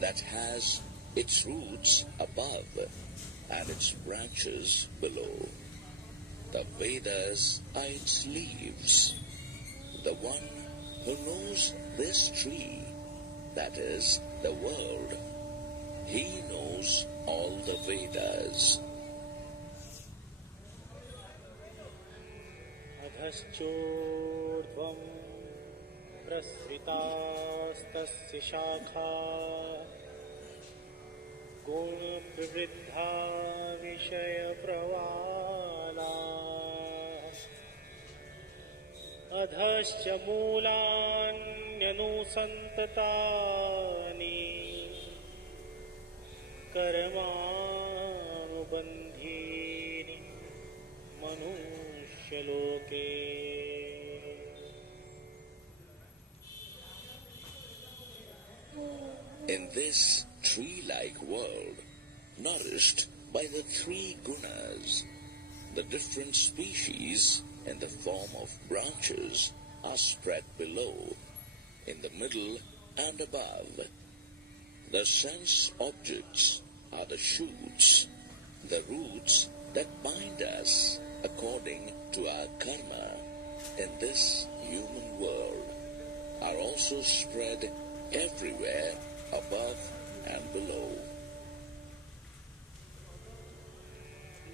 that has its roots above and its branches below. The Vedas are its leaves. The one who knows this tree, that is, the world, he knows all the Vedas. अधश्चोर्ध्वं प्रसृतास्तस्य शाखा गुणप्रवृद्धा विषयप्रवाला अधश्च मूलान्यनुसन्ततानि कर्मानुबन्धीनि मनुष्यलोके. In this tree-like world, nourished by the three gunas, the different species in the form of branches are spread below, in the middle and above. The sense objects are the shoots, the roots that bind us according to our karma in this human world, are also spread everywhere above and below.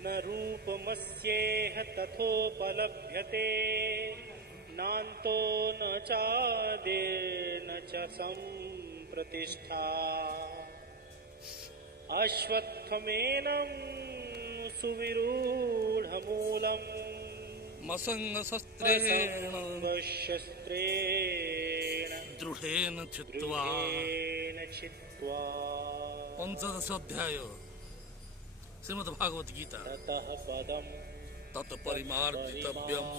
न रूपमस्येह तथोपलभ्यते नान्तो न चादिर्न च सम्प्रतिष्ठा अश्वत्थमेनं सुविरूढमूलम् मसङ्गशस्त्रेण दृढेन चित्वा. पंचदशाध्याय श्रीमद् भागवत गीता. तत्परिमार्जितव्यम्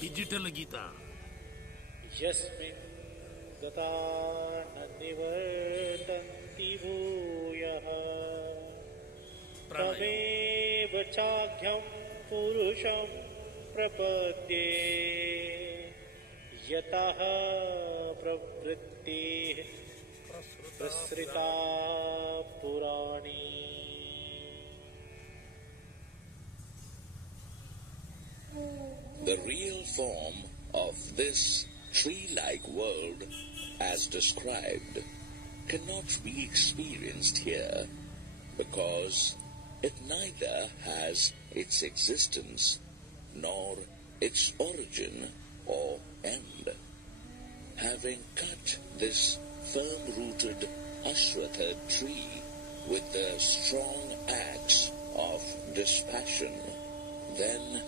digital गीता. यस्मिन् गता न निवर्तन्ति भूयः तमेव चाख्यं पुरुषं प्रपद्ये यतः प्रवृत्तिः प्रसृता पुराणी. The real form of this tree-like world, as described, cannot be experienced here because it neither has its existence nor its origin or end. Having cut this firm-rooted Ashwatha tree with the strong axe of dispassion, then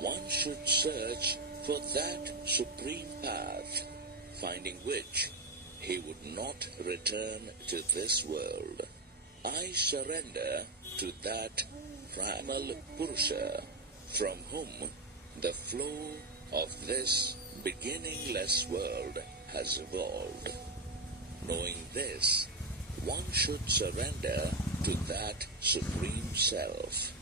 one should search for that supreme path, finding which he would not return to this world. I surrender to that primal Purusha from whom the flow of this beginningless world has evolved. Knowing this, one should surrender to that Supreme Self.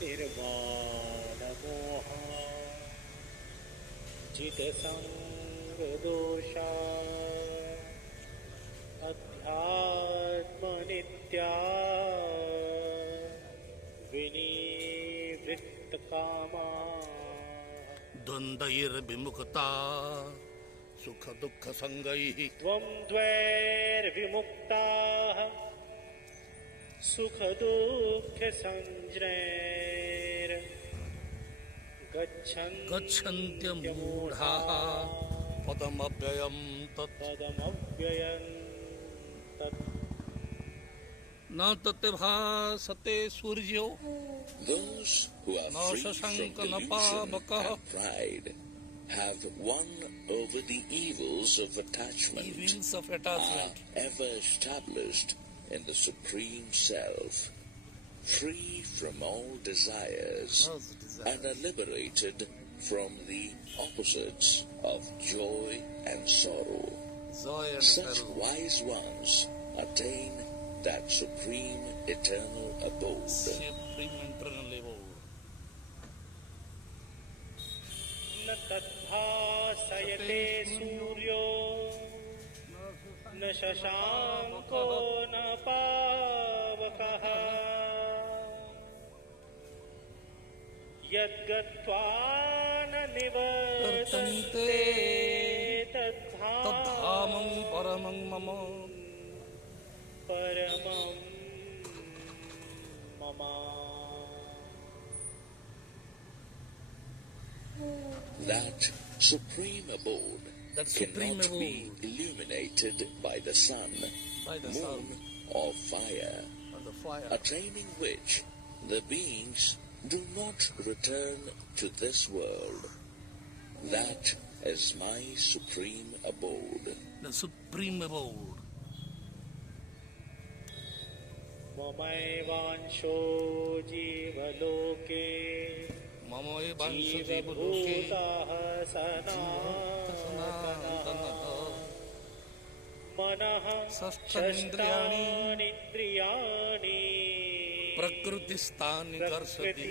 निर्वाणमोहा जितसंगदोषा अध्यात्मनित्या विनिवृत्तकामा द्वन्द्वैर्विमुक्ता सुख दुःख संगैः द्वन्द्वैर्विमुक्ताः सुख दुःख संज्ञैर् गच्छन्त्यमूढाः पदमव्ययं तत् न तत्भासते सूर्यो Those who are free from delusion and pride have won over the evils of attachment, are ever established in the Supreme Self, free from all desires, and are liberated from the opposites of joy and sorrow. Such wise ones attain that supreme eternal abode. न तद्भासते भासयते सूर्यो न शशाङ्को न पावकः यद्गत्वा न निवर्तन्ते तद्धामं परमं मम परमं मम. That supreme abode cannot be illuminated by the sun, moon, or fire, attaining which the beings do not return to this world. That is my supreme abode. The supreme abode. ममैवांशो जीवलोके जीवभूतः सनातनः मनः षष्ठानीन्द्रियाणि प्रकृतिस्थानि कर्षति.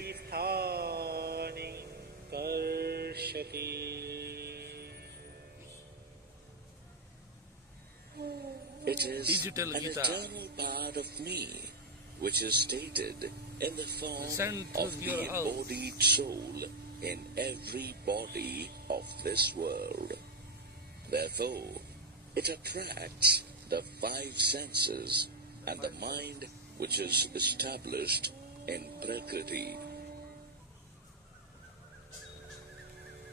It is an eternal part of me, which is stated in the form of the embodied soul in every body of this world. Therefore, it attracts the five senses and the mind which is established in Prakriti.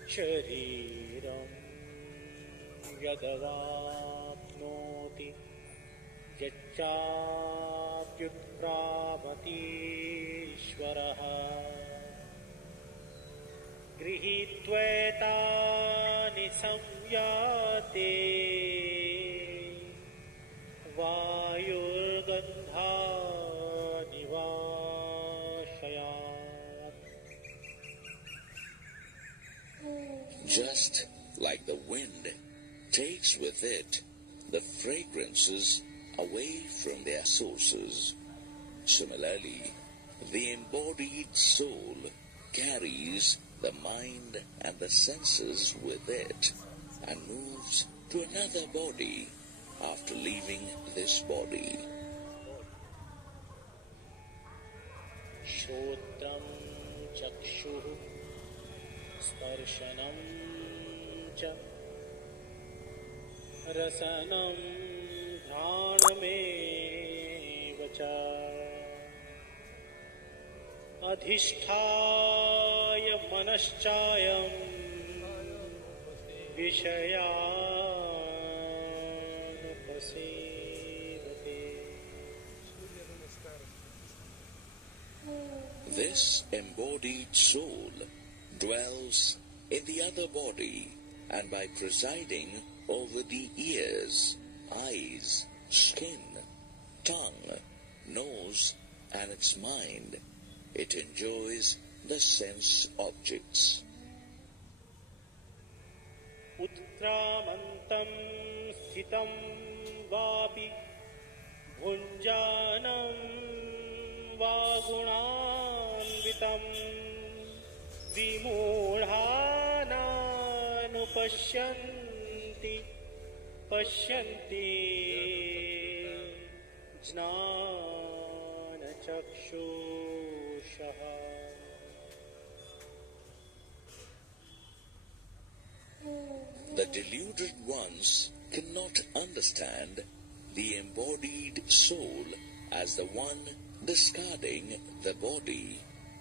Shariram yadavapnoti yacchapyutkramatishvaraha grihitvetani samyate vayurgandhani vashayat. Just like the wind takes with it the fragrances away from their sources, similarly, the embodied soul carries the mind and the senses with it and moves to another body after leaving this body. Shrotram chakshuh sparshanam cha rasanam dhanameva cha adhisthaya manaschayam vishayanupasevate. This embodied soul dwells in the other body, and by presiding over the ears, eyes, skin, tongue, nose, and its mind, it enjoys the sense objects. Utkramantam sthitam vapi bhunjanam vagunanvitam vimudhananupashyanti pashyanti jnanachakshushaha. The deluded ones cannot understand the embodied soul as the one discarding the body,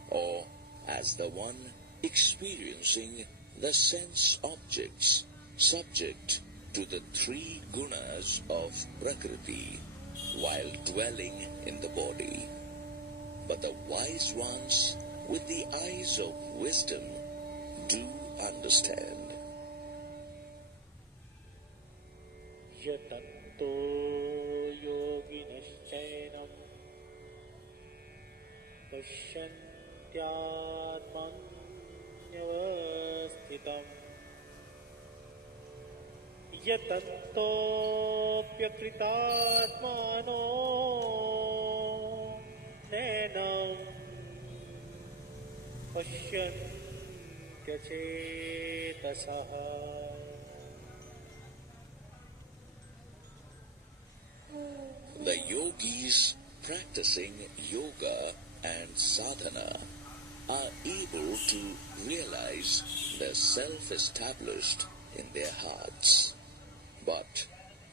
or as the one experiencing the sense objects subject to the three gunas of Prakriti while dwelling in the body. But the wise ones with the eyes of wisdom do understand. Yatatto yoginaschainam pasyantyatmanyavasthitam yatattopyakritatmano nenam pasyantyachetasaha. practicing yoga and sadhana are able to realize the self established in their hearts. But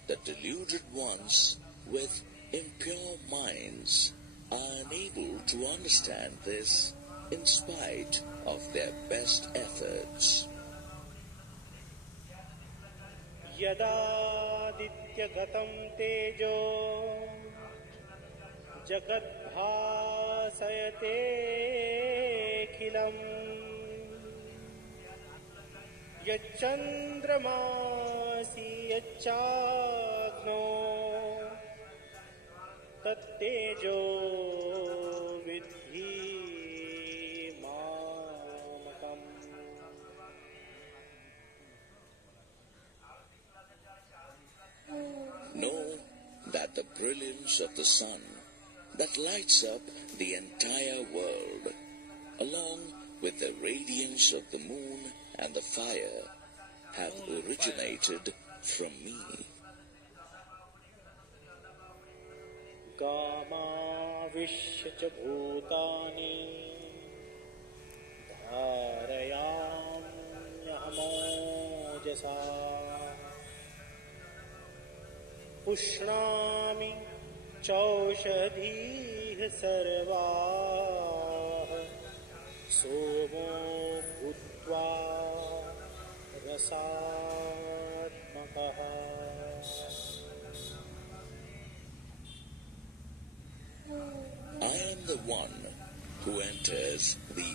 the deluded ones with impure minds are unable to understand this in spite of their best efforts. यदादित्यगतं तेजो जगद्भासयतेऽखिलम् यच्चन्द्रमासि यच्चाग्नो तत्तेजो विद्धि मामकम्. Know that the brilliance of the sun that lights up the entire world, along with the radiance of the moon and the fire, have originated from me. गामाविश्य च भूतानि धारयाम्यहमोजसा पुष्णामि चौषधीः सर्वाः सोमो भूत्वा रसात्मकः. I am the one who enters the